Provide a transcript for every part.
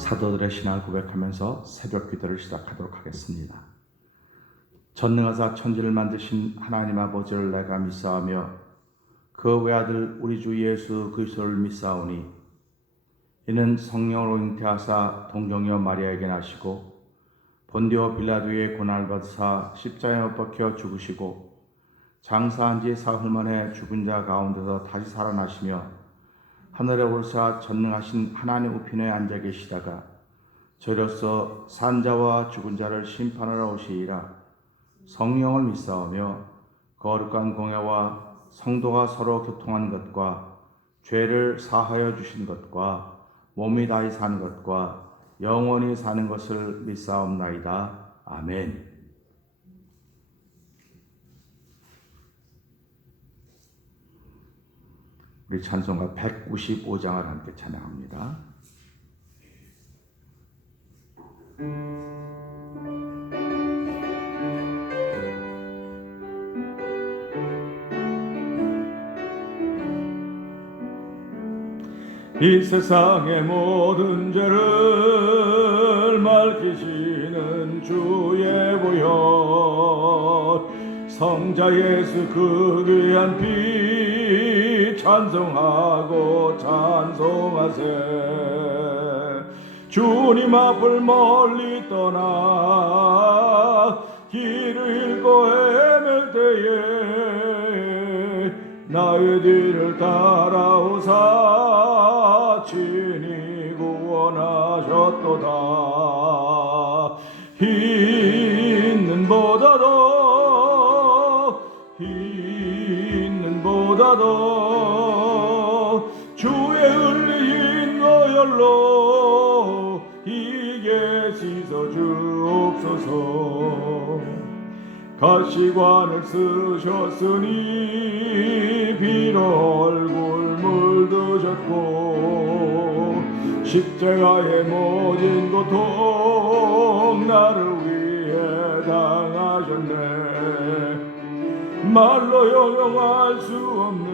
사도들의 신앙을 고백하면서 새벽 기도를 시작하도록 하겠습니다. 전능하사 천지를 만드신 하나님 아버지를 내가 믿사오며 그 외아들 우리 주 예수 그리스도를 믿사오니 이는 성령으로 잉태하사 동정녀 마리아에게 나시고 본디오 빌라도의 고난을 받으사 십자가에 못 박혀 죽으시고 장사한 지 사흘 만에 죽은 자 가운데서 다시 살아나시며 하늘에 올사 전능하신 하나님 우편에 앉아 계시다가 저로서 산자와 죽은 자를 심판하러 오시리라. 성령을 믿사오며 거룩한 공예와 성도가 서로 교통한 것과 죄를 사하여 주신 것과 몸이 다히 사는 것과 영원히 사는 것을 믿사옵나이다. 아멘. 우리 찬송가 195장을 함께 찬양합니다. 이 세상의 모든 죄를 맑히시는 주의 보혈 성자 예수 그 귀한 피 찬송하고 찬송하세. 주님 앞을 멀리 떠나 길을 잃고 헤맬 때에 나의 뒤를 따라오사 친히 구원하셨도다. 있는 보다도 주의 흘리신 보혈로 이게 씻어주옵소서. 가시관을 쓰셨으니 피로 얼굴 물드셨고 십자가의 모진 고통 나를 위해 당하셨네. 말로 형용할 수 없는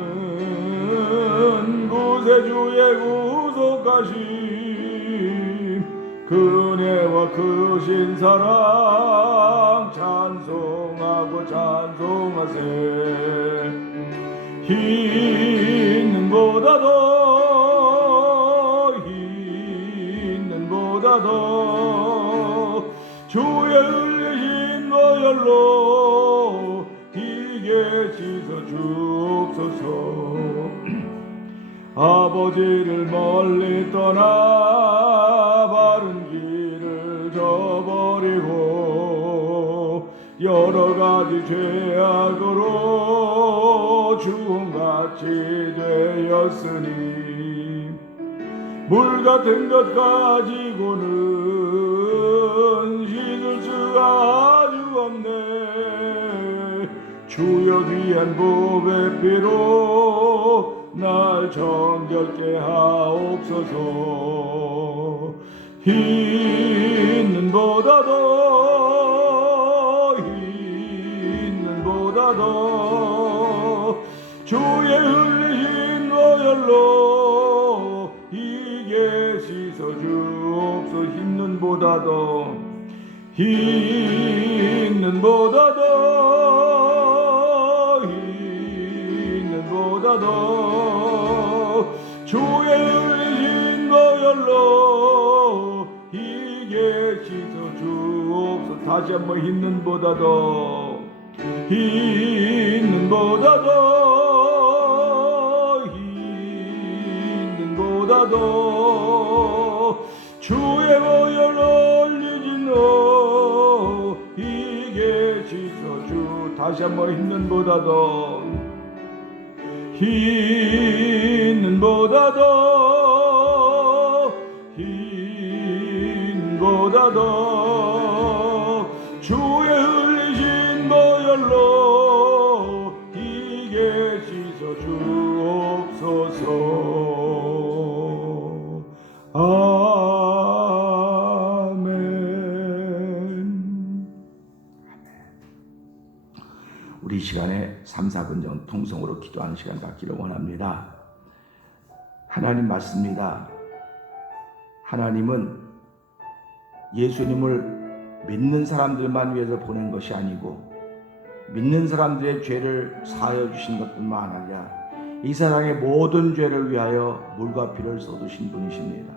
구세주의 구속하심 그네와 크신 사랑 찬송하고 찬송하세. 있는 보다도 주의 흘리신 보혈로 이게 씻어주옵소서. 아버지를 멀리 떠나 바른 길을 저버리고 여러가지 죄악으로 죽음같이 되었으니 물같은 것 가지고는 씻을 수가 아주 없네. 주여 귀한 보배 피로 날 정결케 하옵소서. 있는 보다도 주의 흘리신 보혈로 이게 씻어주옵소서. 있는 보다도 주의 흘리신 보혈로 이게 씻어주옵소서. 다시 한번 있는 보다도 주의 보혈 올리지로 이게 씻어주. 다시 한번 있는 보다도 주의 흘리신 보혈로 이게 씻어주옵소서. 아멘. 우리 시간에 3, 4분 정도 통성으로 기도하는 시간 갖기를 원합니다. 하나님 맞습니다. 하나님은 예수님을 믿는 사람들만 위해서 보낸 것이 아니고 믿는 사람들의 죄를 사하여 주신 것뿐만 아니라 이 세상의 모든 죄를 위하여 물과 피를 쏟으신 분이십니다.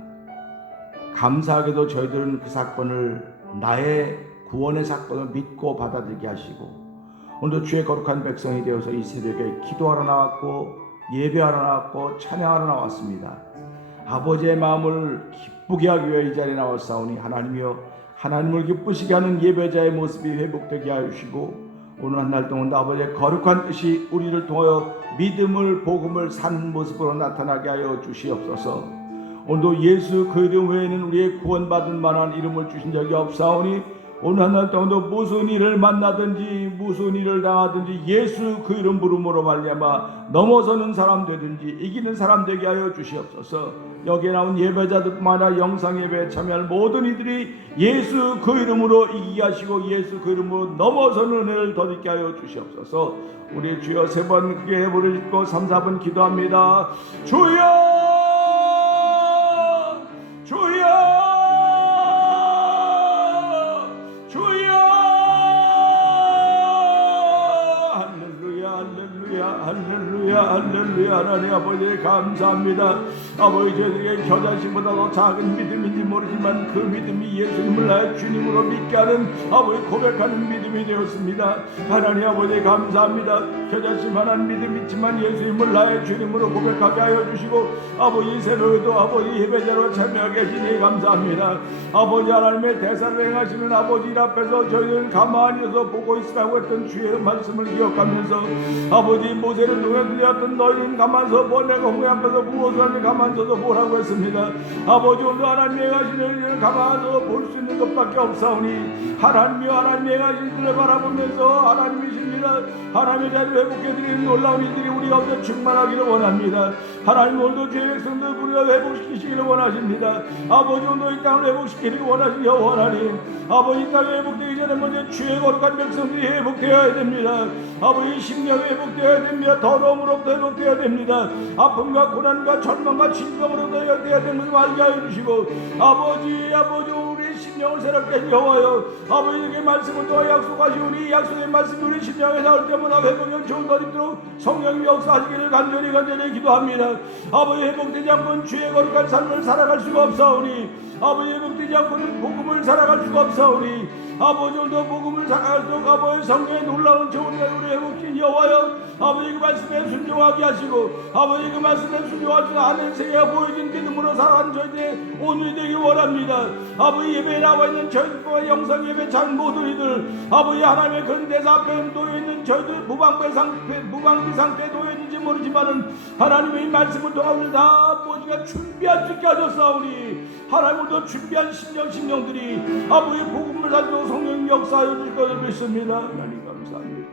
감사하게도 저희들은 그 사건을 나의 구원의 사건을 믿고 받아들이게 하시고 오늘도 주의 거룩한 백성이 되어서 이 새벽에 기도하러 나왔고 예배하러 나왔고 찬양하러 나왔습니다. 아버지의 마음을 기쁘게 하기 위해 이 자리에 나왔사오니 하나님이여, 하나님을 기쁘시게 하는 예배자의 모습이 회복되게 하시고 오늘 한 날 동안 아버지의 거룩한 뜻이 우리를 통하여 믿음을 복음을 산 모습으로 나타나게 하여 주시옵소서. 오늘도 예수 그 이름 외에는 우리의 구원받은 만한 이름을 주신 적이 없사오니 오늘 한 날 동안도 무슨 일을 만나든지 무슨 일을 당하든지 예수 그 이름 부름으로 말미암아 넘어서는 사람 되든지 이기는 사람 되게 하여 주시옵소서. 여기에 나온 예배자들뿐만 아니라 영상 예배에 참여할 모든 이들이 예수 그 이름으로 이기게 하시고 예수 그 이름으로 넘어서는 은혜를 더디게 하여 주시옵소서. 우리 주여 세 번 크게 부르짖고 3, 4분 기도합니다. 주여 주여 할렐루야. 하나님 아버지 감사합니다. 아버지 저희들에게 겨자씨보다도 작은 믿음인지 모르지만 그 믿음이 예수님을 나의 주님으로 믿게 하는 아버지 고백하는 믿음이 되었습니다. 하나님 아버지 감사합니다. 겨자씨만한 믿음이 있지만 예수님을 나의 주님으로 고백하게 하여 주시고 아버지 새벽에도 아버지 예배자로 참여하게 하시니 감사합니다. 아버지 하나님의 대사를 행하시는 아버지 앞에서 저희는 가만히 서서 보고 있으라고 했던 주의 말씀을 기억하면서 아버지 모세를 통해 들렸던 너희는 가만서 내가 홍해 앞에서 무엇을 가만서도 보라고 했습니다. 아버지 오늘 하나님이 행하시는 일을 가만서 볼 수 있는 것밖에 없사오니 하나님이 하나님이 행하신 일을 바라보면서 하나님이십니다. 하나님의 자리를 회복해드리는 놀라운 일들이 우리 가운데 충만하기를 원합니다. 하나님 오늘도 죄의 백성들 우리가 회복시키시기를 원하십니다. 아버지 오늘도 이 땅을 회복시키기를 원하시며 하나님 아버지 이 땅이 회복되기 전에 먼저 주의 거룩한 백성들이 회복되어야 됩니다. 아버지 심령이 회복되어야 됩니다. 더러움으로부터 회복되어야 됩니다. 아픔과 고난과 절망과 질병으로부터 회복되어야 되는 것을 알게 하여 주시고 아버지 우리 심령을 새롭게 여호와여 아버지에게 말씀을 통하여 약속하시오니 약속의 말씀이 우리 심령에 닿을 때마다 회복력 좋은 것 있도록 성령이 역사하시기를 간절히 기도합니다. 아버지 회복되지 않고는 주의 거룩한 삶을 살아갈 수가 없사오니 아버지 회복되지 않고는 복음을 살아갈 수가 없사오니 아버지 오늘도 복음을 살아갈수록 아버지 성령의 놀라운 좋은 우리 회복신 여호와여 아버지 그 말씀에 순종하게 하시고 아버지 그 말씀에 순종할 수 아멘 세계가 보여진 믿음으로 살아가는 저희들의 오늘이 되길 원합니다. 아버지 예배에 나와 있는 저희들과 영상 예배 참 모든 이들 아버지 하나님의 그런 대사 앞에 놓여있는 저희들 무방비 상태에 놓여있는지 모르지만은 하나님의 이 말씀을 통하여 다 아버지가 준비할 수 있게 하셨사오니 하나님도 준비한 심령들이 아버지 복음을 가지고 성령 역사하여 줄 것을 믿습니다. 하나님 감사합니다.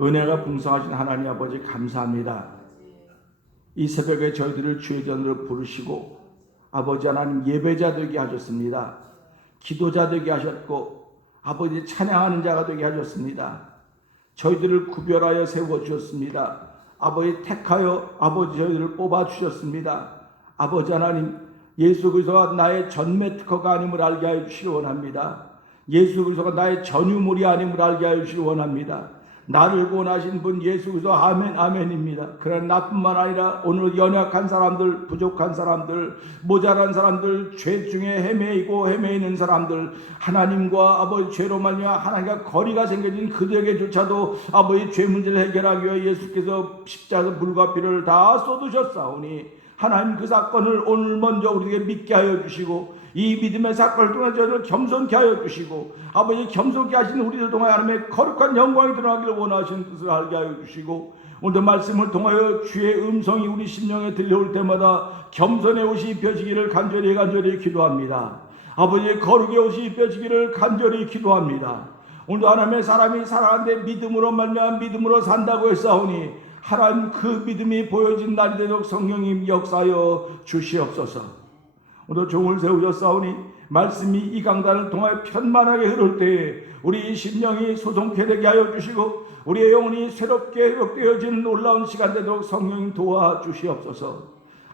은혜가 풍성하신 하나님 아버지 감사합니다. 이 새벽에 저희들을 주의 전으로 부르시고 아버지 하나님 예배자 되게 하셨습니다. 기도자 되게 하셨고 아버지 찬양하는 자가 되게 하셨습니다. 저희들을 구별하여 세워주셨습니다. 아버지 택하여 아버지 저희들을 뽑아주셨습니다. 아버지 하나님 예수 그리스도가 나의 전매 특허가 아님을 알게 하여 주시기 원합니다. 예수 그리스도가 나의 전유물이 아님을 알게 하여 주시기 원합니다. 나를 구원하신 분 예수 그리스도 아멘 아멘입니다. 그러나 나뿐만 아니라 오늘 연약한 사람들, 부족한 사람들, 모자란 사람들, 죄 중에 헤매이는 사람들, 하나님과 아버지 죄로 말미암아 하나님과 거리가 생겨진 그들에게조차도 아버지 죄 문제를 해결하기 위해 예수께서 십자가 불과 피를 다 쏟으셨사오니 하나님 그 사건을 오늘 먼저 우리에게 믿게 하여 주시고 이 믿음의 사건을 통해 저희를 겸손케 하여 주시고 아버지 겸손케 하신 우리를 통하여 하나님의 거룩한 영광이 드러나기를 원하시는 뜻을 알게 하여 주시고 오늘도 말씀을 통하여 주의 음성이 우리 심령에 들려올 때마다 겸손의 옷이 입혀지기를 간절히 기도합니다. 아버지의 거룩의 옷이 입혀지기를 간절히 기도합니다. 오늘도 하나님의 사람이 살아가는데 믿음으로 말미암아 믿음으로 산다고 했사오니 하나님 그 믿음이 보여진 날이 되도록 성령님 역사하여 주시옵소서. 오늘 종을 세우셨사오니 말씀이 이 강단을 통하여 편만하게 흐를 때에 우리 심령이 소송케 되게 하여 주시고 우리의 영혼이 새롭게 회복되어지는 놀라운 시간 되도록 성령님 도와주시옵소서.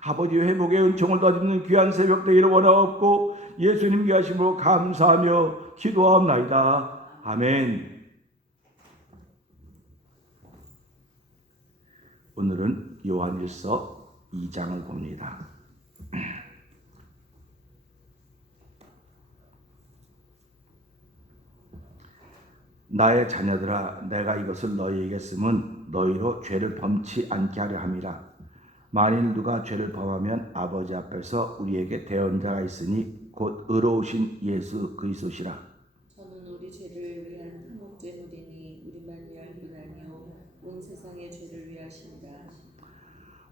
아버지 회복의 은총을 더듬는 귀한 새벽 되기를 원하옵고 예수님 귀하심으로 감사하며 기도하옵나이다. 아멘. 오늘은 요한일서 2장을 봅니다. 나의 자녀들아, 내가 이것을 너희에게 쓰면 너희로 죄를 범치 않게 하려 함이라. 만일 누가 죄를 범하면 아버지 앞에서 우리에게 대언자가 있으니 곧 의로우신 예수 그리스도시라. 저는 우리 죄를 위한 한목제물이니 우리만 위할 뿐 아니요 온 세상의 죄를 위하신다.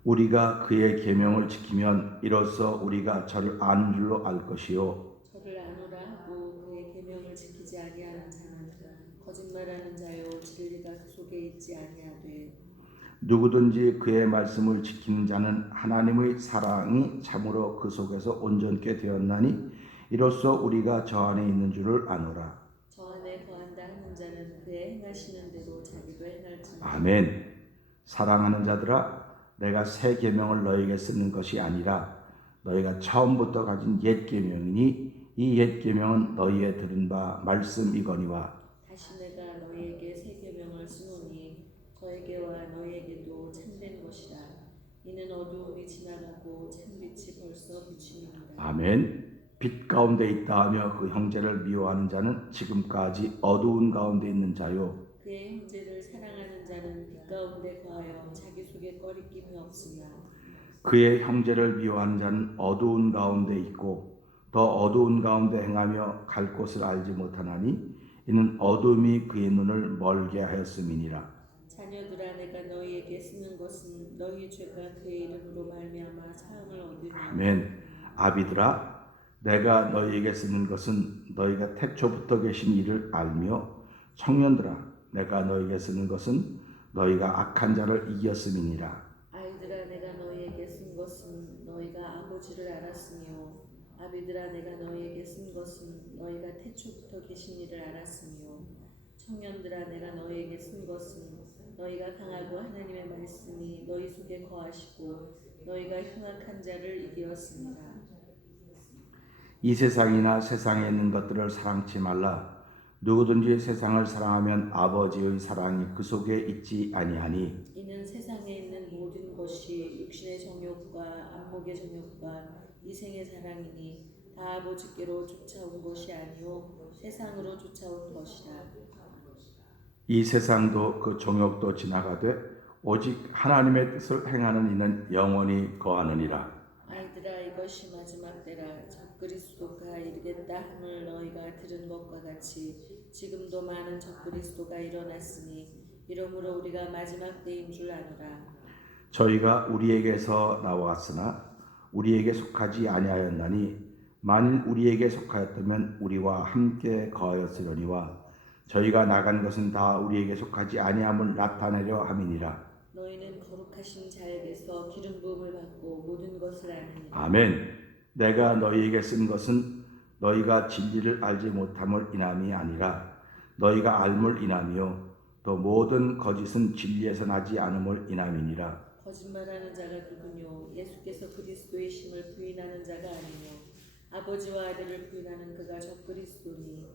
우리가 그의 계명을 지키면 이로써 우리가 저를 아는 줄로 알 것이요 저를 아노라 하고 그의 계명을 지키지 아니하는 자는 거짓말하는 자요 진리가 그 속에 있지 아니하되 누구든지 그의 말씀을 지키는 자는 하나님의 사랑이 참으로 그 속에서 온전케 되었나니 이로써 우리가 저 안에 있는 줄을 아노라. 저 안에 거한다 하는 자는 그의 행하시는 대로 자기도 행할지니라. 아멘. 사랑하는 자들아, 내가 새 계명을 너희에게 쓰는 것이 아니라 너희가 처음부터 가진 옛 계명이니 이 옛 계명은 너희의 들은 바 말씀이거니와 다시 내가 너희에게 새 계명을 쓰노니 저에게와 너희에게도 참된 것이라. 이는 어두움이 지나가고 참빛이 벌써 비추니라. 아멘. 빛 가운데 있다 하며 그 형제를 미워하는 자는 지금까지 어두운 가운데 있는 자요 그의 형제를 사랑하는 자는 빛 가운데 거하여 자기 속에 꺼리낌이 없으나 그의 형제를 미워하는 자는 어두운 가운데 있고 더 어두운 가운데 행하며 갈 곳을 알지 못하나니 이는 어둠이 그의 눈을 멀게 하였음이니라. 자녀들아 내가 너희에게 쓰는 것은 너희 죄가 그의 이름으로 말미암아 사함을 얻으니 아멘. 아비들아, 내가 너희에게 쓰는 것은 너희가 태초부터 계신 이를 알며 청년들아, 내가 너희에게 쓰는 것은 너희가 악한 자를 이겼음이니라. 아이들아 내가 너희에게 쓴 것은 너희가 아버지를 알았으며 아비들아 내가 너희에게 쓴 것은 너희가 태초부터 계신 이를 알았으며 청년들아 내가 너희에게 쓴 것은 너희가 강하고 하나님의 말씀이 너희 속에 거하시고 너희가 흉악한 자를 이기었습니다. 이 세상이나 세상에 있는 것들을 사랑치 말라. 누구든지 세상을 사랑하면 아버지의 사랑이 그 속에 있지 아니하니 이는 세상에 있는 모든 것이 육신의 정욕과 안목의 정욕과 이생의 사랑이니 다 아버지께로 쫓아온 것이 아니요 세상으로 쫓아온 것이라. 이 세상도 그 정욕도 지나가되 오직 하나님의 뜻을 행하는 이는 영원히 거하느니라. 아이들아 이것이 마지막 때라. 적그리스도가 이르겠다 함을 너희가 들은 것과 같이 지금도 많은 적그리스도가 일어났으니 이러므로 우리가 마지막 때인 줄 아노라. 저희가 우리에게서 나왔으나 우리에게 속하지 아니하였나니 만일 우리에게 속하였다면 우리와 함께 거하였으려니와 저희가 나간 것은 다 우리에게 속하지 아니함을 나타내려 함이니라. 너희는 거룩하신 자에게서 기름 부음을 받고 모든 것을 아느니라. 아멘. 내가 너희에게 쓴 것은 너희가 진리를 알지 못함을 인함이 아니라 너희가 알물 인함이요 또 모든 거짓은 진리에서 나지 않음을 인함이니라. 거짓말하는 자가 누구뇨? 예수께서 그리스도의 심을 부인하는 자가 아니뇨? 아버지와 아들을 부인하는 그가 적그리스도니.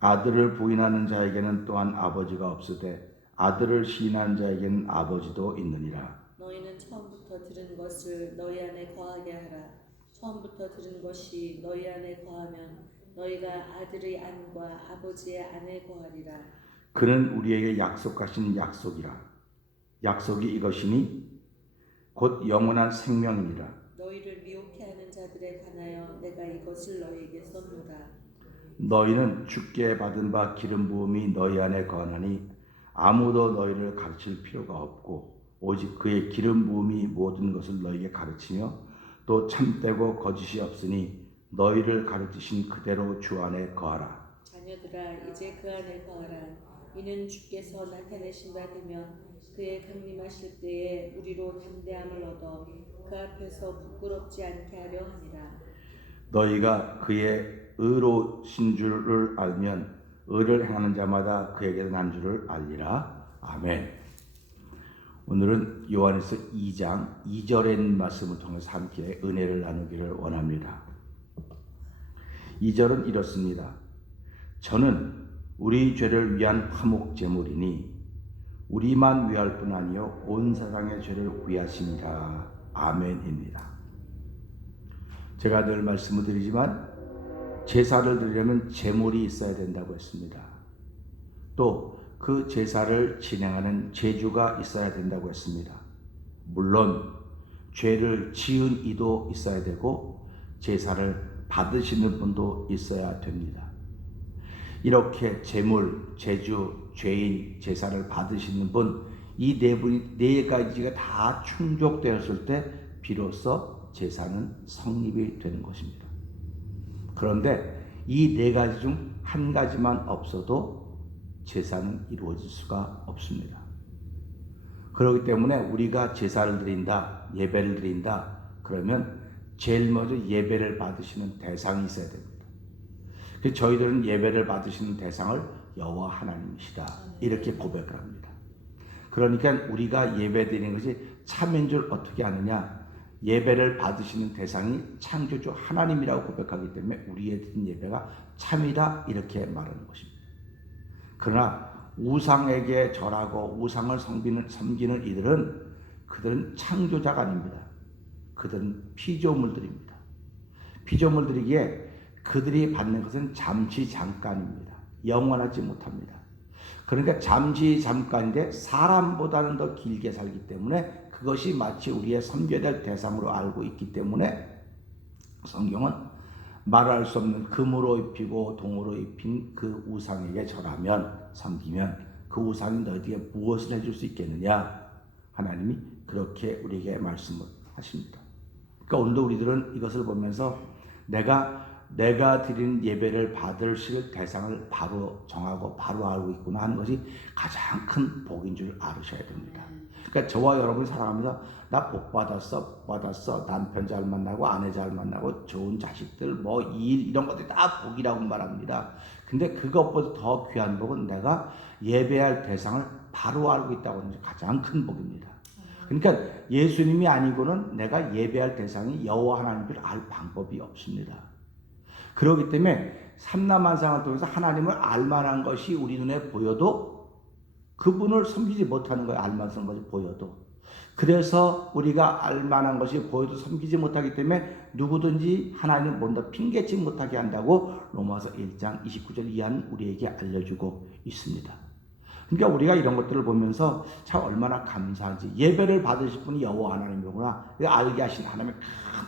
아들을 부인하는 자에게는 또한 아버지가 없으되 아들을 시인하는 자에게는 아버지도 있느니라. 너희는 처음부터 들은 것을 너희 안에 거하게 하라. 처음부터 들은 것이 너희 안에 거하면 너희가 아들의 안과 아버지의 안에 거하리라. 그는 우리에게 약속하신 약속이라. 약속이 이것이니 곧 영원한 생명이니라. 너희를 미혹해 하는 자들에 관하여 내가 이것을 너희에게 썼노라. 너희는 주께 받은 바 기름 부음이 너희 안에 거하나니 아무도 너희를 가르칠 필요가 없고 오직 그의 기름 부음이 모든 것을 너희에게 가르치며 또 참되고 거짓이 없으니 너희를 가르치신 그대로 주 안에 거하라. 자녀들아 이제 그 안에 거하라. 이는 주께서 나타내신 바 되면 그의 강림하실 때에 우리로 담대함을 얻어 그 앞에서 부끄럽지 않게 하려 함이라. 너희가 그의 의로우신 줄을 알면 의를 행하는 자마다 그에게 난 줄을 알리라. 아멘. 오늘은 요한에서 2장 2절의 말씀을 통해서 함께 은혜를 나누기를 원합니다. 2절은 이렇습니다. 저는 우리 죄를 위한 화목 제물이니 우리만 위할 뿐 아니요 온 세상의 죄를 위하심이라. 아멘입니다. 제가 늘 말씀을 드리지만 제사를 드리려면 제물이 있어야 된다고 했습니다. 또 그 제사를 진행하는 제주가 있어야 된다고 했습니다. 물론 죄를 지은 이도 있어야 되고 제사를 받으시는 분도 있어야 됩니다. 이렇게 제물, 제주, 죄인, 제사를 받으시는 분, 이 네 가지가 다 충족되었을 때 비로소 제사는 성립이 되는 것입니다. 그런데 이 네 가지 중 한 가지만 없어도 제사는 이루어질 수가 없습니다. 그렇기 때문에 우리가 제사를 드린다, 예배를 드린다, 그러면 제일 먼저 예배를 받으시는 대상이 있어야 됩니다. 그래서 저희들은 예배를 받으시는 대상을 여호와 하나님이시다, 이렇게 고백을 합니다. 그러니까 우리가 예배 드리는 것이 참인 줄 어떻게 아느냐? 예배를 받으시는 대상이 창조주 하나님이라고 고백하기 때문에 우리의 드린 예배가 참이다, 이렇게 말하는 것입니다. 그러나 우상에게 절하고 우상을 섬기는 이들은 그들은 창조자가 아닙니다. 그들은 피조물들입니다. 피조물들이기에 그들이 받는 것은 잠시 잠깐입니다. 영원하지 못합니다. 그러니까 잠시 잠깐인데 사람보다는 더 길게 살기 때문에 그것이 마치 우리의 섬겨야 될 대상으로 알고 있기 때문에 성경은 말할 수 없는 금으로 입히고 동으로 입힌 그 우상에게 절하면, 섬기면 그 우상이 너희에게 무엇을 해줄 수 있겠느냐? 하나님이 그렇게 우리에게 말씀을 하십니다. 그러니까 오늘도 우리들은 이것을 보면서 내가 드린 예배를 받으실 대상을 바로 정하고 바로 알고 있구나 하는 것이 가장 큰 복인 줄 알으셔야 됩니다. 그러니까 저와 여러분이 살아가면서 나 복 받았어. 남편 잘 만나고 아내 잘 만나고 좋은 자식들 뭐 일 이런 것들이 다 복이라고 말합니다. 근데 그것보다 더 귀한 복은 내가 예배할 대상을 바로 알고 있다고 하는 것이 가장 큰 복입니다. 그러니까 예수님이 아니고는 내가 예배할 대상이 여호와 하나님을 알 방법이 없습니다. 그렇기 때문에 삼라만상을 통해서 하나님을 알만한 것이 우리 눈에 보여도 그분을 섬기지 못하는 거예요. 알만한 것이 보여도. 그래서 우리가 알만한 것이 보여도 섬기지 못하기 때문에 누구든지 하나님 뭔가 핑계치 못하게 한다고 로마서 1장 29절 이하는 우리에게 알려주고 있습니다. 그러니까 우리가 이런 것들을 보면서 참 얼마나 감사한지, 예배를 받으실 분이 여호와 하나님이구나 알게 하신 하나님의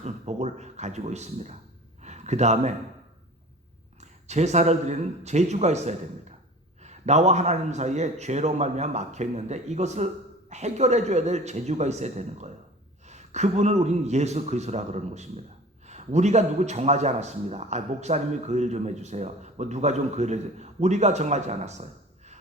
큰 복을 가지고 있습니다. 그 다음에 제사를 드리는 제주가 있어야 됩니다. 나와 하나님 사이에 죄로 말미암아 막혀 있는데 이것을 해결해 줘야 될 제주가 있어야 되는 거예요. 그분을 우리는 예수 그리스도라 그러는 것입니다. 우리가 누구 정하지 않았습니다. 목사님이 그 일 좀 해주세요. 누가 좀 그 일을 해주세요. 우리가 정하지 않았어요.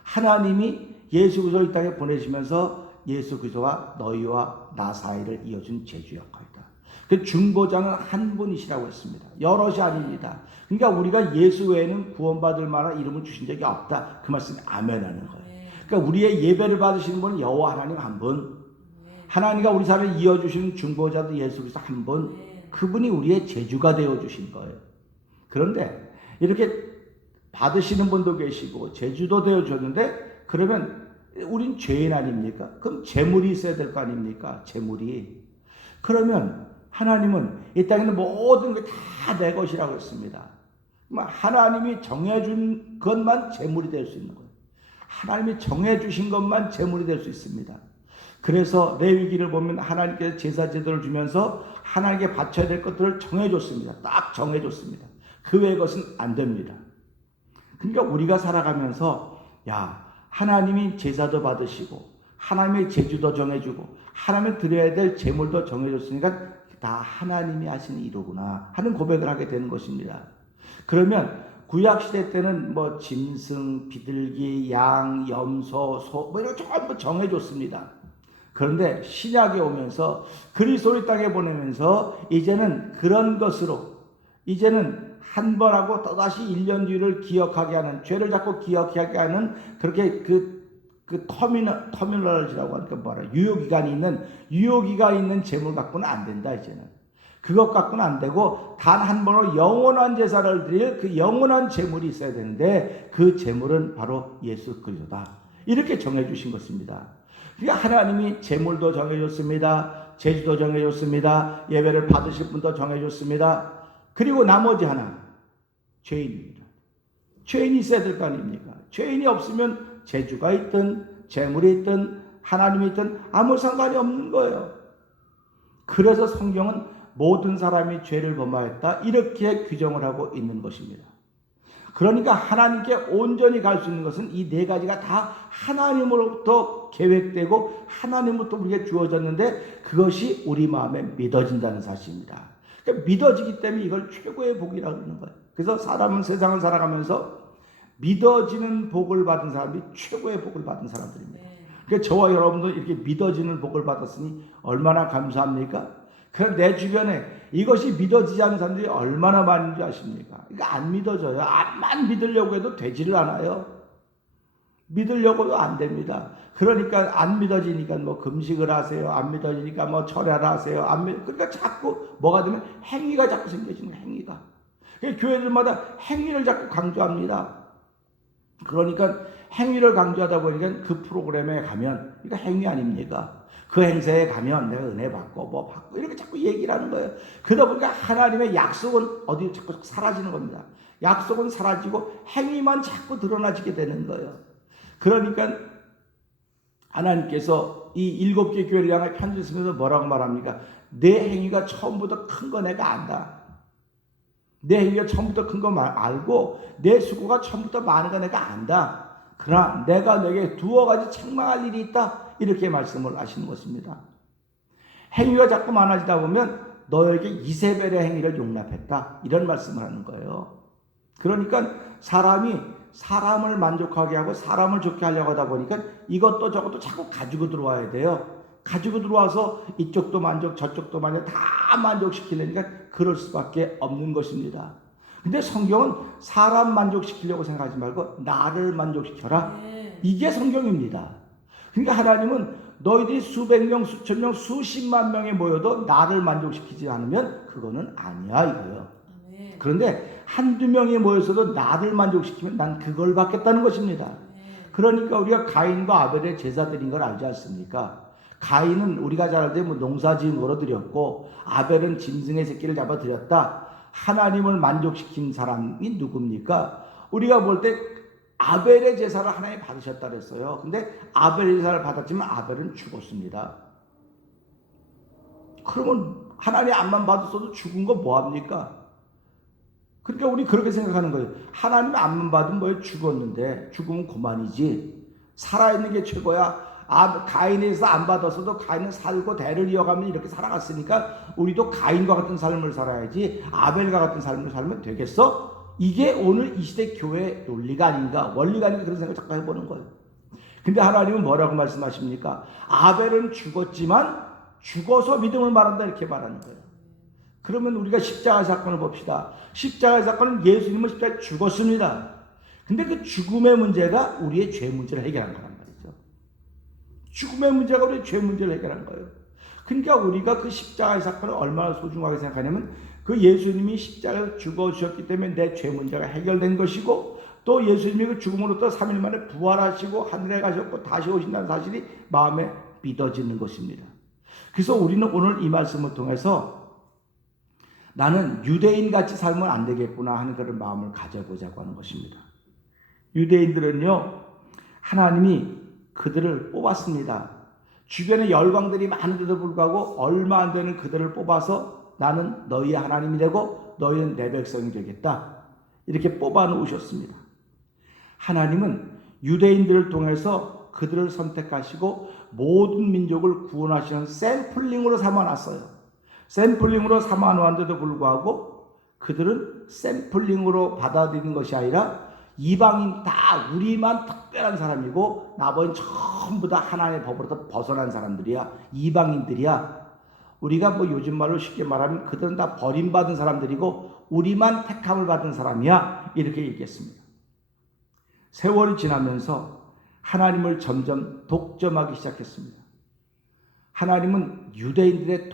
하나님이 예수 그리스도 이 땅에 보내시면서 예수 그리스도와 너희와 나 사이를 이어준 제주 역할이다. 그 중보자는 한 분이시라고 했습니다. 여럿이 아닙니다. 그러니까 우리가 예수 외에는 구원받을 만한 이름을 주신 적이 없다. 그 말씀이 아멘하는 거예요. 그러니까 우리의 예배를 받으시는 분은 여호와 하나님 한 분, 하나님과 우리 사이를 이어주시는 중보자도 예수 그리스도 한 분, 그분이 우리의 제주가 되어주신 거예요. 그런데 이렇게 받으시는 분도 계시고 제주도 되어줬는데 그러면 우린 죄인 아닙니까? 그럼 제물이 있어야 될 거 아닙니까? 제물이. 그러면 하나님은 이 땅에 있는 모든 게 다 내 것이라고 했습니다. 하나님이 정해준 것만 제물이 될 수 있는 거예요. 하나님이 정해주신 것만 제물이 될 수 있습니다. 그래서 레위기를 보면 하나님께서 제사 제도를 주면서 하나님께 바쳐야 될 것들을 정해줬습니다. 딱 정해줬습니다. 그 외의 것은 안 됩니다. 그러니까 우리가 살아가면서 하나님이 제사도 받으시고 하나님의 제주도 정해주고 하나님이 드려야 될 제물도 정해줬으니까 다 하나님이 하시는 일이구나 하는 고백을 하게 되는 것입니다. 그러면 구약시대 때는 짐승, 비둘기, 양, 염소, 소 이렇게 전부 정해줬습니다. 그런데 신약에 오면서 그리스도를 땅에 보내면서 이제는 그런 것으로 이제는 한 번 하고 또다시 1년 뒤를 기억하게 하는, 죄를 자꾸 기억하게 하는 그렇게 그 그 터미널이라고 하니까 뭐라 유효기간이 있는 재물 갖고는 안 된다 이제는. 그것 갖고는 안 되고 단 한 번으로 영원한 제사를 드릴 그 영원한 재물이 있어야 되는데 그 재물은 바로 예수 그리스도다. 이렇게 정해 주신 것입니다. 그러니까 하나님이 재물도 정해 줬습니다. 제주도 정해 줬습니다. 예배를 받으실 분도 정해 줬습니다. 그리고 나머지 하나 죄인입니다. 죄인이 있어야 될 거 아닙니까? 죄인이 없으면 제주가 있든 재물이 있든 하나님이 있든 아무 상관이 없는 거예요. 그래서 성경은 모든 사람이 죄를 범하였다 이렇게 규정을 하고 있는 것입니다. 그러니까 하나님께 온전히 갈 수 있는 것은 이 네 가지가 다 하나님으로부터 계획되고 하나님으로부터 우리에게 주어졌는데 그것이 우리 마음에 믿어진다는 사실입니다. 그러니까 믿어지기 때문에 이걸 최고의 복이라고 하는 거예요. 그래서 사람은 세상을 살아가면서 믿어지는 복을 받은 사람이 최고의 복을 받은 사람들입니다. 그러니까 저와 여러분도 이렇게 믿어지는 복을 받았으니 얼마나 감사합니까? 그럼 내 주변에 이것이 믿어지지 않는 사람들이 얼마나 많은지 아십니까? 그러니까 안 믿어져요. 암만 믿으려고 해도 되지를 않아요. 믿으려고도 안 됩니다. 그러니까 안 믿어지니까 뭐 금식을 하세요. 안 믿어지니까 뭐 철야를 하세요. 그러니까 자꾸 뭐가 되면 행위가 자꾸 생겨지는 거예요. 행위가. 교회들마다 행위를 자꾸 강조합니다. 그러니까 행위를 강조하다 보니까 그 프로그램에 가면 이거 행위 아닙니까? 그 행사에 가면 내가 은혜 받고 뭐 받고 이렇게 자꾸 얘기를 하는 거예요. 그러다 보니까 하나님의 약속은 어디 자꾸 사라지는 겁니다. 약속은 사라지고 행위만 자꾸 드러나지게 되는 거예요. 그러니까 하나님께서 이 7개 교회를 향해 편지 쓰면서 뭐라고 말합니까? 내 행위가 처음부터 큰 거 내가 안다. 내 행위가 처음부터 큰 거 알고 내 수고가 처음부터 많은 거 내가 안다. 그러나 내가 너에게 두어 가지 책망할 일이 있다. 이렇게 말씀을 하시는 것입니다. 행위가 자꾸 많아지다 보면 너에게 이세벨의 행위를 용납했다. 이런 말씀을 하는 거예요. 그러니까 사람이 사람을 만족하게 하고 사람을 좋게 하려고 하다 보니까 이것도 저것도 자꾸 가지고 들어와야 돼요. 가지고 들어와서 이쪽도 만족 저쪽도 만족 다 만족시키려니까 그럴 수밖에 없는 것입니다. 근데 성경은 사람 만족시키려고 생각하지 말고 나를 만족시켜라. 이게 성경입니다. 그러니까 하나님은 너희들이 수백 명, 수천 명, 수십만 명이 모여도 나를 만족시키지 않으면 그거는 아니야 이거예요. 그런데 한두 명이 모여서도 나를 만족시키면 난 그걸 받겠다는 것입니다. 그러니까 우리가 가인과 아벨의 제사 드린 걸 알지 않습니까? 가인은 우리가 잘 알때 뭐 농사 지은 거로 드렸고 아벨은 짐승의 새끼를 잡아 드렸다. 하나님을 만족시킨 사람이 누굽니까? 우리가 볼 때 아벨의 제사를 하나님 받으셨다 그랬어요. 근데 아벨의 제사를 받았지만 아벨은 죽었습니다. 그러면 하나님 안만 받았어도 죽은 거 뭐합니까? 그러니까 우리 그렇게 생각하는 거예요. 하나님 안만 받으면 뭐예요? 죽었는데 죽으면 그만이지. 살아있는 게 최고야. 가인에서 안 받았어도 가인은 살고 대를 이어가면 이렇게 살아갔으니까 우리도 가인과 같은 삶을 살아야지 아벨과 같은 삶을 살면 되겠어? 이게 오늘 이 시대 교회 논리가 아닌가 원리가 아닌가 그런 생각을 자꾸 해보는 거예요. 근데 하나님은 뭐라고 말씀하십니까? 아벨은 죽었지만 죽어서 믿음을 말한다 이렇게 말하는 거예요. 그러면 우리가 십자가 사건을 봅시다. 십자가 사건은 예수님은 십자가에 죽었습니다. 근데 그 죽음의 문제가 우리의 죄 문제를 해결한 거란 말이죠. 죽음의 문제가 우리의 죄 문제를 해결한 거예요. 그러니까 우리가 그 십자가의 사건을 얼마나 소중하게 생각하냐면 그 예수님이 십자가를 죽어주셨기 때문에 내 죄 문제가 해결된 것이고 또 예수님이 그 죽음으로부터 3일 만에 부활하시고 하늘에 가셨고 다시 오신다는 사실이 마음에 믿어지는 것입니다. 그래서 우리는 오늘 이 말씀을 통해서 나는 유대인같이 살면 안 되겠구나 하는 그런 마음을 가져보자고 하는 것입니다. 유대인들은요, 하나님이 그들을 뽑았습니다. 주변에 열방들이 많은데도 불구하고 얼마 안 되는 그들을 뽑아서 나는 너희의 하나님이 되고 너희는 내 백성이 되겠다. 이렇게 뽑아 놓으셨습니다. 하나님은 유대인들을 통해서 그들을 선택하시고 모든 민족을 구원하시는 샘플링으로 삼아놨어요. 샘플링으로 삼아놓았는데도 불구하고 그들은 샘플링으로 받아들이는 것이 아니라 이방인 다 우리만 특별한 사람이고 나머지는 전부 다 하나님의 법으로부터 벗어난 사람들이야. 이방인들이야. 우리가 뭐 요즘 말로 쉽게 말하면 그들은 다 버림받은 사람들이고 우리만 택함을 받은 사람이야. 이렇게 얘기했습니다. 세월이 지나면서 하나님을 점점 독점하기 시작했습니다. 하나님은 유대인들의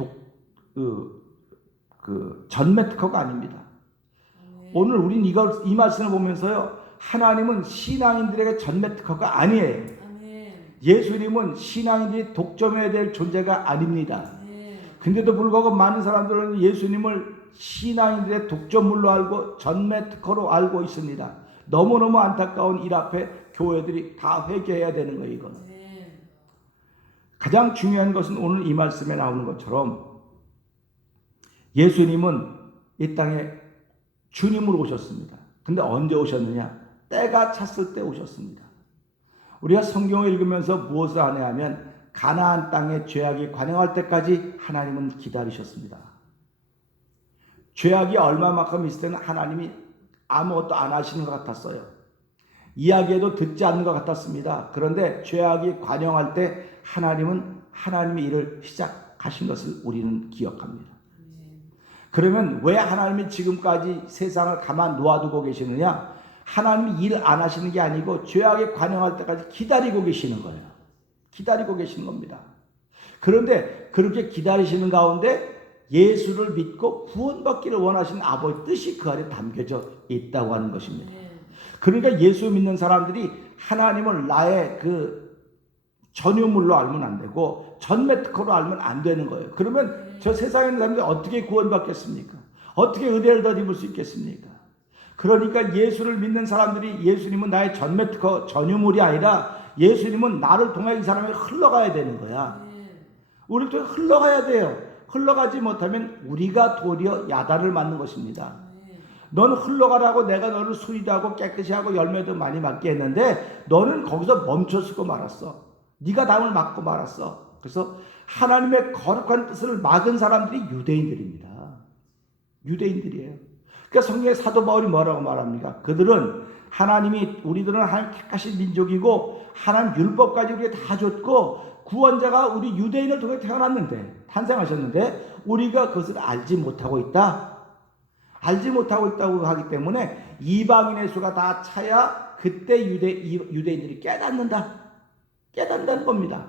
전매 특허가 아닙니다. 오늘 우린 이 말씀을 보면서요, 하나님은 신앙인들에게 전매 특허가 아니에요. 예수님은 신앙인들이 독점해야 될 존재가 아닙니다. 근데도 불구하고 많은 사람들은 예수님을 신앙인들의 독점물로 알고 전매 특허로 알고 있습니다. 너무너무 안타까운 일 앞에 교회들이 다 회개해야 되는 거예요. 이건. 가장 중요한 것은 오늘 이 말씀에 나오는 것처럼 예수님은 이 땅에 주님으로 오셨습니다. 근데 언제 오셨느냐? 때가 찼을 때 오셨습니다. 우리가 성경을 읽으면서 무엇을 하냐 하면 가나안 땅에 죄악이 관영할 때까지 하나님은 기다리셨습니다. 죄악이 얼마만큼 있을 때는 하나님이 아무것도 안 하시는 것 같았어요. 이야기해도 듣지 않는 것 같았습니다. 그런데 죄악이 관영할 때 하나님은 하나님의 일을 시작하신 것을 우리는 기억합니다. 그러면 왜 하나님이 지금까지 세상을 가만 놓아두고 계시느냐? 하나님이 일 안 하시는 게 아니고 죄악이 관영할 때까지 기다리고 계시는 거예요. 기다리고 계시는 겁니다. 그런데 그렇게 기다리시는 가운데 예수를 믿고 구원받기를 원하시는 아버지의 뜻이 그 안에 담겨져 있다고 하는 것입니다. 그러니까 예수 믿는 사람들이 하나님을 나의 전유물로 알면 안 되고 전매 특허로 알면 안 되는 거예요. 그러면 저 세상에 있는 사람들이 어떻게 구원받겠습니까? 어떻게 은혜를 더 입을 수 있겠습니까? 그러니까 예수를 믿는 사람들이 예수님은 나의 전매 특허 전유물이 아니라 예수님은 나를 통해 이 사람이 흘러가야 되는 거야. 우리를 통해 흘러가야 돼요. 흘러가지 못하면 우리가 도리어 야단을 맞는 것입니다. 너는 흘러가라고 내가 너를 수리도 하고 깨끗이 하고 열매도 많이 맺게 했는데 너는 거기서 멈춰서고 말았어. 네가 남을 막고 말았어. 그래서 하나님의 거룩한 뜻을 막은 사람들이 유대인들입니다. 유대인들이에요. 그러니까 성경의 사도 바울이 뭐라고 말합니까? 그들은 우리들은 하나님 택하신 민족이고 하나님 율법까지 우리에게 다 줬고 구원자가 우리 유대인을 통해 탄생하셨는데 우리가 그것을 알지 못하고 있다. 알지 못하고 있다고 하기 때문에 이방인의 수가 다 차야 그때 유대인들이 깨닫는다는 겁니다.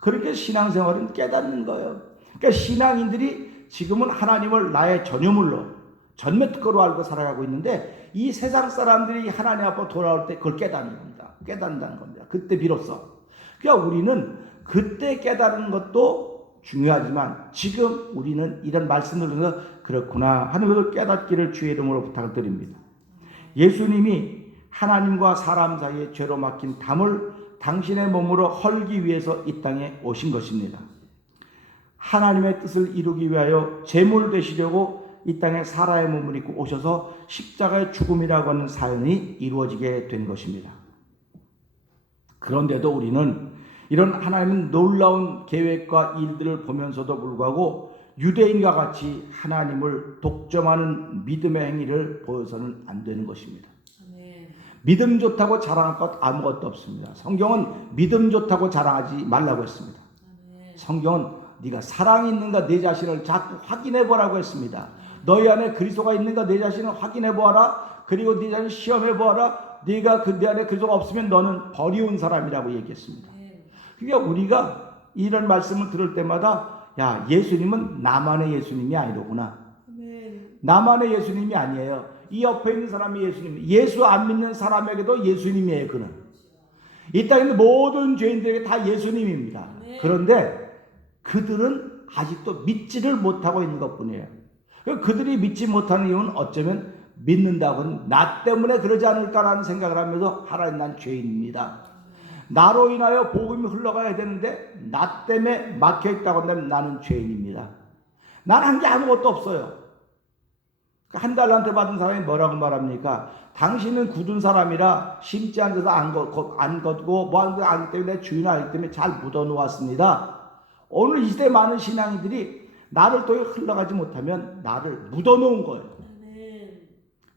그렇게 신앙생활은 깨닫는 거예요. 그러니까 신앙인들이 지금은 하나님을 나의 전유물로 전매 특허로 알고 살아가고 있는데 이 세상 사람들이 하나님 앞으로 돌아올 때 그걸 깨닫는다는 겁니다. 그때 비로소. 그러니까 우리는 그때 깨달은 것도 중요하지만 지금 우리는 이런 말씀을 들으면서 그렇구나 하는 것을 깨닫기를 주의 이름으로 부탁을 드립니다. 예수님이 하나님과 사람 사이에 죄로 막힌 담을 당신의 몸으로 헐기 위해서 이 땅에 오신 것입니다. 하나님의 뜻을 이루기 위하여 제물 되시려고 이 땅에 사람의 몸을 입고 오셔서 십자가의 죽음이라고 하는 사연이 이루어지게 된 것입니다. 그런데도 우리는 이런 하나님의 놀라운 계획과 일들을 보면서도 불구하고 유대인과 같이 하나님을 독점하는 믿음의 행위를 보여서는 안 되는 것입니다. 믿음 좋다고 자랑할 것 아무것도 없습니다. 성경은 믿음 좋다고 자랑하지 말라고 했습니다. 성경은 네가 사랑이 있는가 내 자신을 자꾸 확인해 보라고 했습니다. 너희 안에 그리스도가 있는가 내 자신을 확인해 보아라. 그리고 네 자신을 시험해 보아라. 네가 내 안에 그리스도가 없으면 너는 버리운 사람이라고 얘기했습니다. 그러니까 우리가 이런 말씀을 들을 때마다 야, 예수님은 나만의 예수님이 아니로구나. 나만의 예수님이 아니에요. 이 옆에 있는 사람이 예수님. 예수 안 믿는 사람에게도 예수님이에요. 그는. 이 땅에 있는 모든 죄인들에게 다 예수님입니다. 그런데 그들은 아직도 믿지를 못하고 있는 것뿐이에요. 그들이 믿지 못하는 이유는 어쩌면 믿는다고는 나 때문에 그러지 않을까라는 생각을 하면서 하나님 난 죄인입니다. 나로 인하여 복음이 흘러가야 되는데 나 때문에 막혀있다고 한다면 나는 죄인입니다. 난 한 게 아무것도 없어요. 한 달란트 받은 사람이 뭐라고 말합니까? 당신은 굳은 사람이라 심지 않은 데서 안 걷고 뭐 하는 거 아기 때문에 주인 알기 때문에 잘 묻어놓았습니다. 오늘 이 시대 많은 신앙인들이 나를 통해 흘러가지 못하면 나를 묻어놓은 거예요.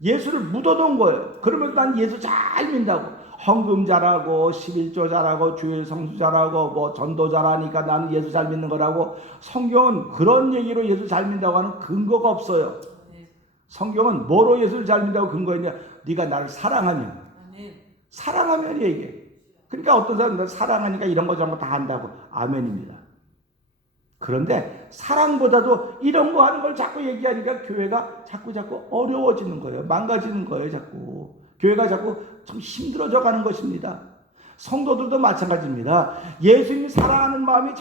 예수를 묻어놓은 거예요. 그러면 난 예수 잘 믿는다고. 헌금 잘하고 11조 잘하고 주일 성수 잘하고 뭐 전도 잘하니까 나는 예수 잘 믿는 거라고. 성경은 그런 얘기로 예수 잘 믿는다고 하는 근거가 없어요. 성경은 뭐로 예수를 잘 믿는다고 근거했냐? 네가 나를 사랑하면. 사랑하면이에요 이게. 그러니까 어떤 사람들은 사랑하니까 이런 거 저런 거 다 한다고. 아멘입니다. 그런데 사랑보다도 이런 거 하는 걸 자꾸 얘기하니까 교회가 자꾸 어려워지는 거예요. 망가지는 거예요. 자꾸 교회가 자꾸 좀 힘들어져 가는 것입니다. 성도들도 마찬가지입니다. 예수님이 사랑하는 마음이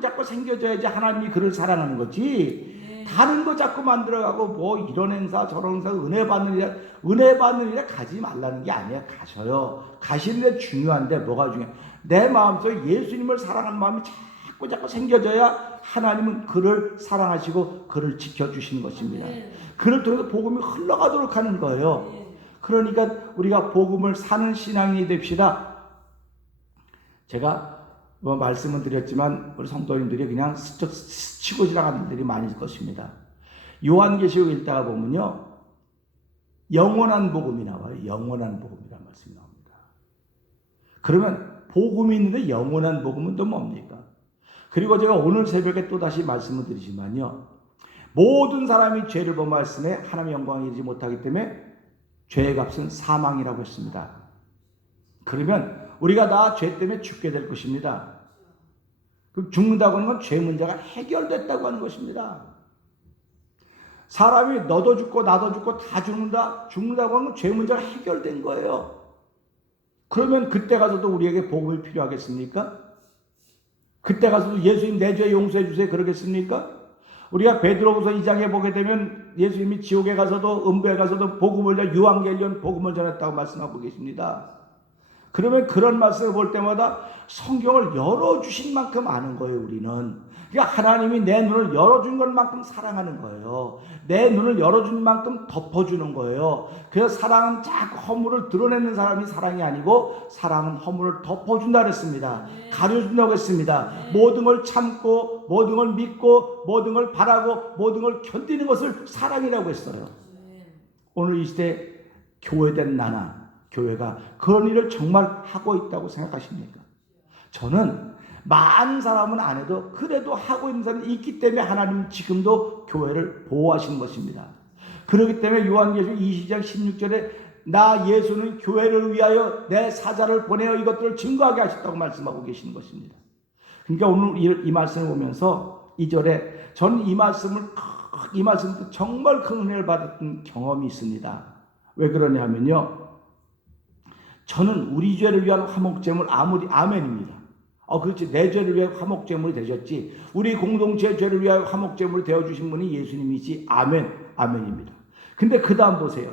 자꾸 생겨져야지 하나님이 그를 사랑하는 거지. 다른 거 자꾸 만들어가고 뭐 이런 행사 저런 행사 은혜 받는 일에 가지 말라는 게 아니에요. 가셔요. 가시는 게 중요한데 뭐가 중요해? 내 마음속에 예수님을 사랑하는 마음이 자꾸 생겨져야 하나님은 그를 사랑하시고 그를 지켜주시는 것입니다. 그를 통해서 복음이 흘러가도록 하는 거예요. 그러니까 우리가 복음을 사는 신앙인이 됩시다. 제가 뭐 말씀은 드렸지만 우리 성도님들이 그냥 스쳐 치고 지나가는 분들이 많을 것입니다. 요한계시록 읽다가 보면요, 영원한 복음이 나와요. 영원한 복음이라는 말씀이 나옵니다. 그러면 복음이 있는데 영원한 복음은 또 뭡니까? 그리고 제가 오늘 새벽에 또 다시 말씀을 드리지만요, 모든 사람이 죄를 범하였음에 하나님의 영광에 이르지 못하기 때문에 죄의 값은 사망이라고 했습니다. 그러면 우리가 다 죄 때문에 죽게 될 것입니다. 죽는다고 하는 건 죄 문제가 해결됐다고 하는 것입니다. 사람이 너도 죽고 나도 죽고 다 죽는다고 하는 건 죄 문제가 해결된 거예요. 그러면 그때 가서도 우리에게 복음이 필요하겠습니까? 그때 가서도 예수님 내 죄 용서해 주세요 그러겠습니까? 우리가 베드로후서 2장에 보게 되면 예수님이 지옥에 가서도 음부에 가서도 복음을 유한겔리온 복음을 전했다고 말씀하고 계십니다. 그러면 그런 말씀을 볼 때마다 성경을 열어주신 만큼 아는 거예요. 우리는. 그러니까 하나님이 내 눈을 열어준 것만큼 사랑하는 거예요. 내 눈을 열어준 만큼 덮어주는 거예요. 그래서 사랑은 자꾸 허물을 드러내는 사람이 사랑이 아니고 사랑은 허물을 덮어준다 그랬습니다. 가려준다고 했습니다. 모든 걸 참고 모든 걸 믿고 모든 걸 바라고 모든 걸 견디는 것을 사랑이라고 했어요. 오늘 이 시대 교회된 나나 교회가 그런 일을 정말 하고 있다고 생각하십니까? 저는 많은 사람은 안 해도 그래도 하고 있는 사람이 있기 때문에 하나님은 지금도 교회를 보호하시는 것입니다. 그렇기 때문에 요한계시록 20장 16절에 나 예수는 교회를 위하여 내 사자를 보내어 이것들을 증거하게 하셨다고 말씀하고 계시는 것입니다. 그러니까 오늘 이 말씀을 보면서 2절에 저는 이 말씀을 정말 큰 은혜를 받았던 경험이 있습니다. 왜 그러냐 하면요, 저는 우리 죄를 위한 화목제물 아멘입니다. 그렇지. 내 죄를 위한 화목제물이 되셨지. 우리 공동체의 죄를 위하여 화목제물이 되어주신 분이 예수님이지. 아멘입니다. 근데 그 다음 보세요.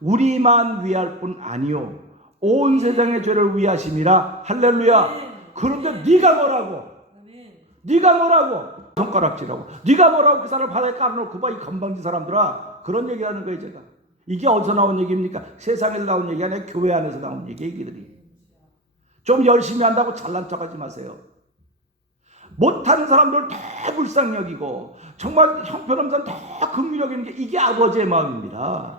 우리만 위할 뿐 아니요 온 세상의 죄를 위하심이라. 할렐루야. 그런데 네가 뭐라고? 손가락질하고 네가 뭐라고 그 사람을 바다에 깔아놓고 봐, 이 건방진 사람들아. 그런 얘기하는 거예요. 제가. 이게 어디서 나온 얘기입니까? 세상에서 나온 얘기 아니라 교회 안에서 나온 얘기들이. 좀 열심히 한다고 잘난 척하지 마세요. 못하는 사람들 더 불쌍히 여기고 정말 형편없는 사람 더 긍휼히 여기는 게 이게 아버지의 마음입니다.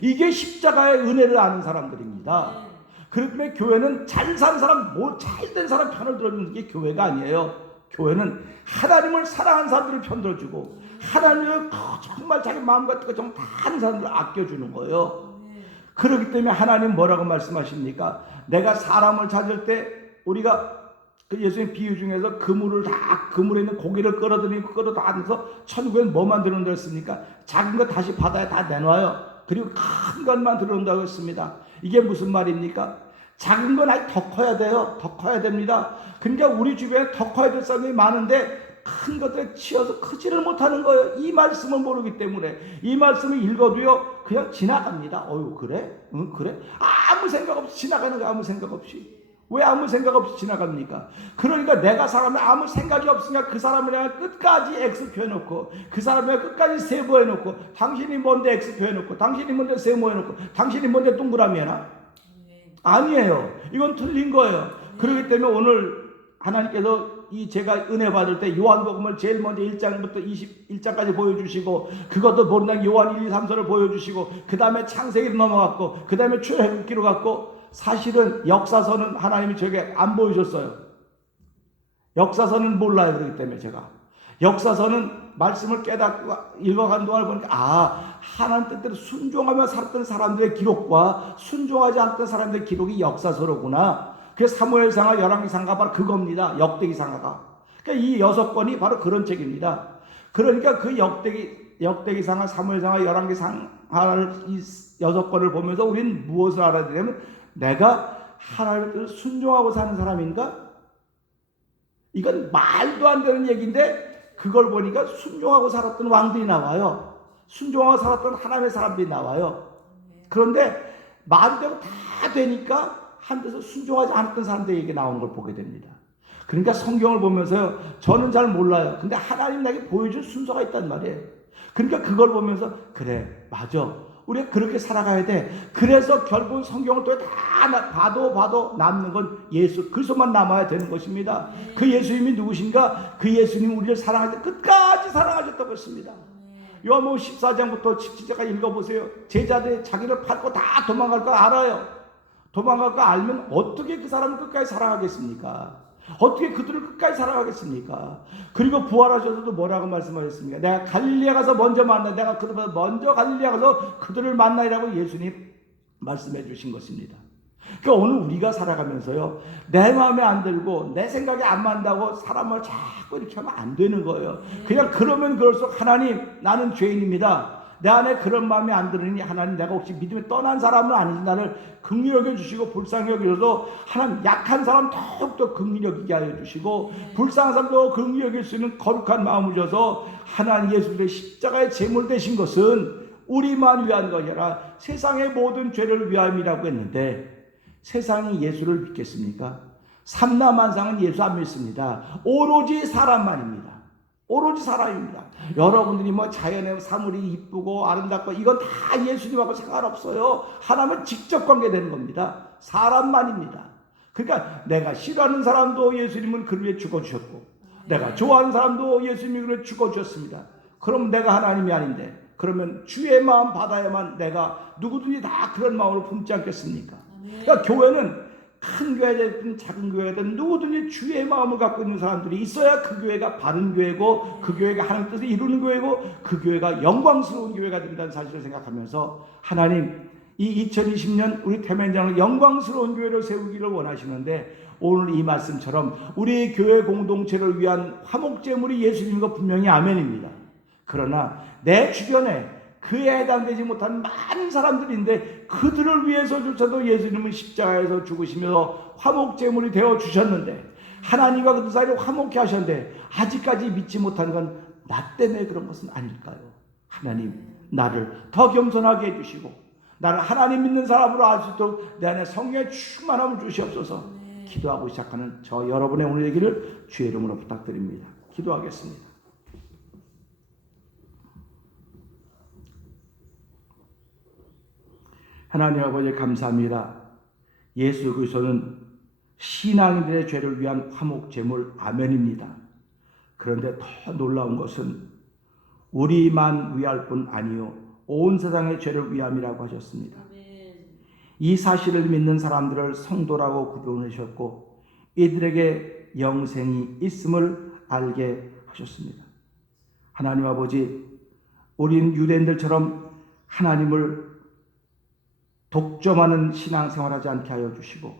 이게 십자가의 은혜를 아는 사람들입니다. 그렇기 때문에 교회는 잘 산 사람, 잘된 사람 편을 들어주는 게 교회가 아니에요. 교회는 하나님을 사랑하는 사람들을 편들어주고 하나님을 정말 자기 마음 같은 거 정말 다 하는 사람들을 아껴주는 거예요. 그렇기 때문에 하나님 뭐라고 말씀하십니까? 내가 사람을 찾을 때 우리가 그 예수님 비유 중에서 그물에 있는 고기를 끌어다 안에서 천국엔 뭐 만들어놓는다고 했습니까? 작은 거 다시 바다에 다 내놔요. 그리고 큰 것만 들어온다고 했습니다. 이게 무슨 말입니까? 작은 건 아직 더 커야 돼요. 더 커야 됩니다. 그러니까 우리 주변에 더 커야 될 사람이 많은데 큰 것들에 치여서 크지를 못하는 거예요. 이 말씀을 모르기 때문에. 이 말씀을 읽어도요 그냥 지나갑니다. 그래? 응 그래? 아무 생각 없이 지나가는 거. 아무 생각 없이. 왜 아무 생각 없이 지나갑니까? 그러니까 내가 사람에 아무 생각이 없으니까 그 사람을 그냥 끝까지 X표 해놓고 그 사람을 끝까지 세모해놓고 당신이 뭔데 X표 해놓고 당신이 뭔데 세모해놓고 당신이 뭔데 동그라미 해놔? 아니에요. 이건 틀린 거예요. 그렇기 때문에 오늘 하나님께서 제가 은혜 받을 때 요한복음을 제일 먼저 1장부터 21장까지 보여주시고 그것도 모른다는 요한 1, 2, 3서를 보여주시고 그 다음에 창세기로 넘어갔고 그 다음에 출애굽기로 갔고 사실은 역사서는 하나님이 저에게 안 보여줬어요. 역사서는 몰라요. 그렇기 때문에 제가 역사서는 말씀을 깨닫고 읽어간 동안 보니까 하나님 뜻대로 순종하며 살았던 사람들의 기록과 순종하지 않던 사람들의 기록이 역사서로구나. 그 사무엘상하, 열왕기상하가 바로 그겁니다. 역대기상하가. 그러니까 이 6권이 바로 그런 책입니다. 그러니까 그 역대기상하, 사무엘상하, 열왕기상하를 이 6권을 보면서 우리는 무엇을 알아야 되냐면 내가 하나님을 순종하고 사는 사람인가? 이건 말도 안 되는 얘기인데 그걸 보니까 순종하고 살았던 왕들이 나와요. 순종하고 살았던 하나님의 사람들이 나와요. 그런데 말이 되고 다 되니까 한데서 순종하지 않았던 사람들 얘기 나오는 걸 보게 됩니다. 그러니까 성경을 보면서요, 저는 잘 몰라요. 근데 하나님 나에게 보여준 순서가 있단 말이에요. 그러니까 그걸 보면서 그래, 맞아, 우리가 그렇게 살아가야 돼. 그래서 결국 성경을 또 다 봐도 남는 건 예수 그리스도만 남아야 되는 것입니다. 그 예수님이 누구신가? 그 예수님 우리를 사랑하실 때 끝까지 사랑하셨다고 했습니다. 요한복음 14장부터 17장까지 읽어보세요. 제자들이 자기를 팔고 다 도망갈 거 알아요. 도망갈 거 알면 어떻게 그 사람을 끝까지 사랑하겠습니까? 어떻게 그들을 끝까지 사랑하겠습니까? 그리고 부활하셔서도 뭐라고 말씀하셨습니까? 내가 갈릴리에 가서 먼저 만나, 내가 그들보다 먼저 갈릴리에 가서 그들을 만나리라고 예수님 말씀해 주신 것입니다. 그러니까 오늘 우리가 살아가면서요, 내 마음에 안 들고 내 생각에 안 맞다고 사람을 자꾸 이렇게 하면 안 되는 거예요. 그냥 그러면 그럴수록 하나님, 나는 죄인입니다. 내 안에 그런 마음이 안 들으니 하나님, 내가 혹시 믿음에 떠난 사람은 아닌지 나를 긍휼히 여겨주시고 불쌍히 여겨줘서 하나님, 약한 사람 더욱더 긍휼히 여기게 하여 주시고 불쌍한 사람도 긍휼히 여길 수 있는 거룩한 마음을 줘서 하나님, 예수의 십자가의 제물 되신 것은 우리만 위한 것이 아니라 세상의 모든 죄를 위함이라고 했는데 세상이 예수를 믿겠습니까? 삼라만상은 예수 안 믿습니다. 오로지 사람만입니다. 오로지 사람입니다. 여러분들이 뭐 자연의 사물이 이쁘고 아름답고 이건 다 예수님하고 상관없어요. 하나님은 직접 관계되는 겁니다. 사람만입니다. 그러니까 내가 싫어하는 사람도 예수님은 그를 위해 죽어주셨고 내가 좋아하는 사람도 예수님이 그를 위해 죽어주셨습니다. 그럼 내가 하나님이 아닌데 그러면 주의 마음 받아야만 내가 누구든지 다 그런 마음으로 품지 않겠습니까? 그러니까 교회는 큰 교회든 작은 교회든 누구든지 주의 마음을 갖고 있는 사람들이 있어야 그 교회가 바른 교회고 그 교회가 하나님 뜻을 이루는 교회고 그 교회가 영광스러운 교회가 된다는 사실을 생각하면서 하나님, 이 2020년 우리 태면장은 영광스러운 교회를 세우기를 원하시는데 오늘 이 말씀처럼 우리 교회 공동체를 위한 화목제물이 예수님인 거 분명히 아멘입니다. 그러나 내 주변에 그에 해당되지 못한 많은 사람들인데 그들을 위해서조차도 예수님은 십자가에서 죽으시면서 화목제물이 되어 주셨는데 하나님과 그들 사이를 화목케 하셨는데 아직까지 믿지 못한 건 나 때문에 그런 것은 아닐까요? 하나님, 나를 더 겸손하게 해주시고 나를 하나님 믿는 사람으로 알 수 있도록 내 안에 성령의 충만함을 주시옵소서. 기도하고 시작하는 저 여러분의 오늘 얘기를 주의 이름으로 부탁드립니다. 기도하겠습니다. 하나님 아버지, 감사합니다. 예수 그리스도는 신앙인들의 죄를 위한 화목제물 아멘입니다. 그런데 더 놀라운 것은 우리만 위할 뿐 아니요 온 세상의 죄를 위함이라고 하셨습니다. 이 사실을 믿는 사람들을 성도라고 구분하셨고 이들에게 영생이 있음을 알게 하셨습니다. 하나님 아버지, 우린 유대인들처럼 하나님을 독점하는 신앙생활하지 않게 하여 주시고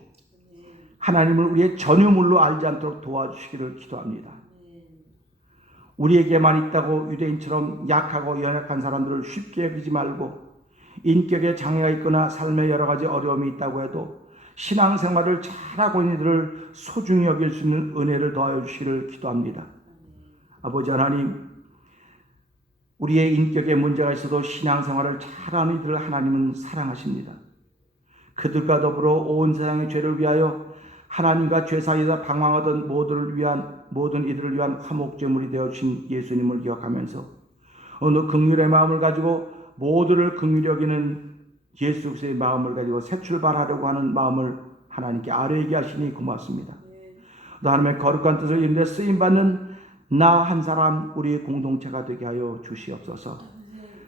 하나님을 우리의 전유물로 알지 않도록 도와주시기를 기도합니다. 우리에게만 있다고 유대인처럼 약하고 연약한 사람들을 쉽게 여기지 말고 인격에 장애가 있거나 삶에 여러 가지 어려움이 있다고 해도 신앙생활을 잘하고 있는 이들을 소중히 여길 수 있는 은혜를 더하여 주시기를 기도합니다. 아버지 하나님, 우리의 인격에 문제가 있어도 신앙생활을 잘하는 이들을 하나님은 사랑하십니다. 그들과 더불어 온 세상의 죄를 위하여 하나님과 죄 사이에서 방황하던 모든 이들을 위한 화목제물이 되어 주신 예수님을 기억하면서 어느 긍휼의 마음을 가지고 모두를 긍휼히 여기는 예수 그리스도의 마음을 가지고 새 출발하려고 하는 마음을 하나님께 아뢰게 하시니 고맙습니다. 또 하나님의 거룩한 뜻을 이루는 데 쓰임받는 나 한 사람 우리의 공동체가 되게 하여 주시옵소서.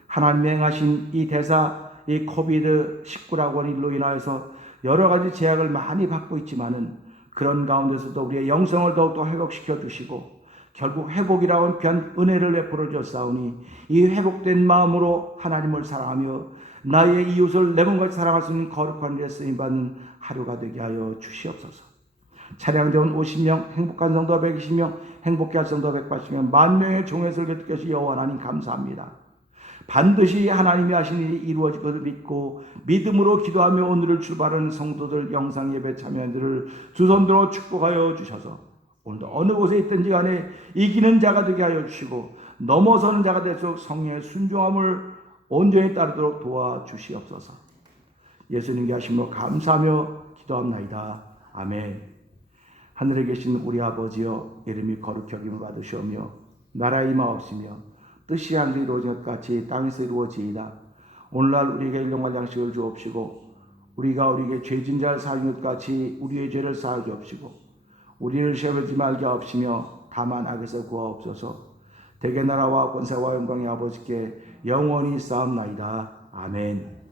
하나님이 행하신 이 대사, 이 코비드19라고 하는 일로 인하여서 여러 가지 제약을 많이 받고 있지만은 그런 가운데서도 우리의 영성을 더욱더 회복시켜 주시고 결국 회복이라고 하는 귀한 은혜를 베풀어 주셨사오니 이 회복된 마음으로 하나님을 사랑하며 나의 이웃을 내 몸같이 사랑할 수 있는 거룩한 일에 쓰임받는 하루가 되게 하여 주시옵소서. 차량대원 50명, 행복한 성도 120명, 행복해 할 성도 180명, 만 명의 종의 설교 듣게 하시 여호와 하나님 감사합니다. 반드시 하나님이 하신 일이 이루어질 것을 믿고 믿음으로 기도하며 오늘을 출발하는 성도들 영상 예배 참여인들을 두 손으로 축복하여 주셔서 오늘도 어느 곳에 있든지 간에 이기는 자가 되게 하여 주시고 넘어서는 자가 되도록 성령의 순종함을 온전히 따르도록 도와주시옵소서. 예수님께 하심으로 감사하며 기도합나이다. 아멘. 하늘에 계신 우리 아버지여, 이름이 거룩히 여김을 받으시오며 나라의 임하옵시며 뜻이 하늘에 이루어진 것 같이 땅에서 이루어지이다. 오늘날 우리에게 일용할 양식을 주옵시고 우리가 우리에게 죄진 자를 사하는 것 같이 우리의 죄를 사하여 주옵시고 우리를 시험에 들지 말게 하옵시며 다만 악에서 구하옵소서. 대개 나라와 권세와 영광의 아버지께 영원히 쌓옵나이다. 아멘.